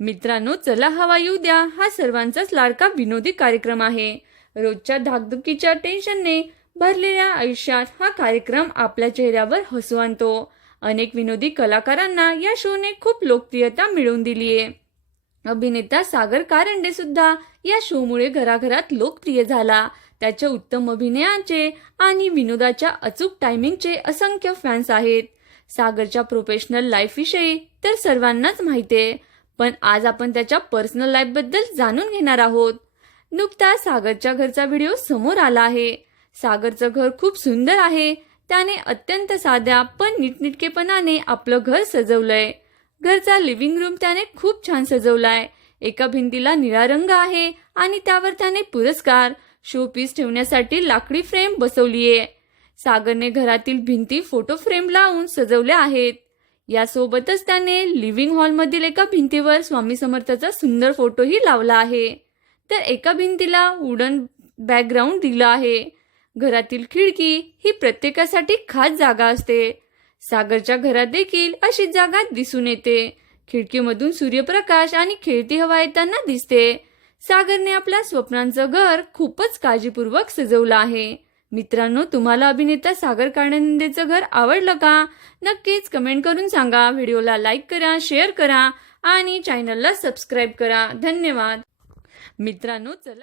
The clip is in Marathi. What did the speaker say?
मित्रांनो चला हवा येऊ द्या. हा सर्वांचाच लाडका विनोदी कार्यक्रम आहे. रोजच्या धाकधुकीच्या टेन्शनने भरलेल्या आयुष्यात हा कार्यक्रम आपल्या चेहऱ्यावर हसू आणतो. अनेक विनोदी कलाकारांना या शोने खूप लोकप्रियता मिळवून दिली आहे. अभिनेता सागर कारंडे सुद्धा या शोमुळे घराघरात लोकप्रिय झाला. त्याच्या उत्तम अभिनयाचे आणि विनोदाच्या अचूक टायमिंगचे असंख्य फॅन्स आहेत. सागरच्या प्रोफेशनल लाईफविषयी तर सर्वांनाच माहिती आहे. पण आज आपण त्याच्या पर्सनल लाईफबद्दल जाणून घेणार आहोत. नुकता सागरच्या घरचा व्हिडिओ समोर आला आहे. सागरचं घर खूप सुंदर आहे. त्याने अत्यंत साध्या पण नीटनिटकेपणाने आपलं घर सजवलंय. घरचा लिव्हिंग रूम त्याने खूप छान सजवलाय. एका भिंतीला निळा रंग आहे आणि त्यावर त्याने पुरस्कार शोपीस ठेवण्यासाठी लाकडी फ्रेम बसवलीये. सागरने घरातील भिंती फोटो फ्रेम लावून सजवल्या आहेत. यासोबतच त्याने लिव्हिंग हॉलमधील एका भिंतीवर स्वामी समर्थाचा सुंदर फोटोही लावला आहे. तर एका भिंतीला वुडन बॅकग्राऊंड दिलं आहे. घरातील खिडकी ही प्रत्येकासाठी खास जागा असते. सागरच्या घरात देखील अशी जागा दिसून येते. खिडकीमधून सूर्यप्रकाश आणि खेळती हवा येताना दिसते. सागरने आपल्या स्वप्नांचं घर खूपच काळजीपूर्वक सजवलं आहे. मित्रांनो तुम्हाला अभिनेता सागर कानंदेचं घर आवडलं का? नक्कीच कमेंट करून सांगा. व्हिडिओला लाईक करा शेअर करा आणि चॅनलला सबस्क्राईब करा. धन्यवाद. मित्रांनो चला.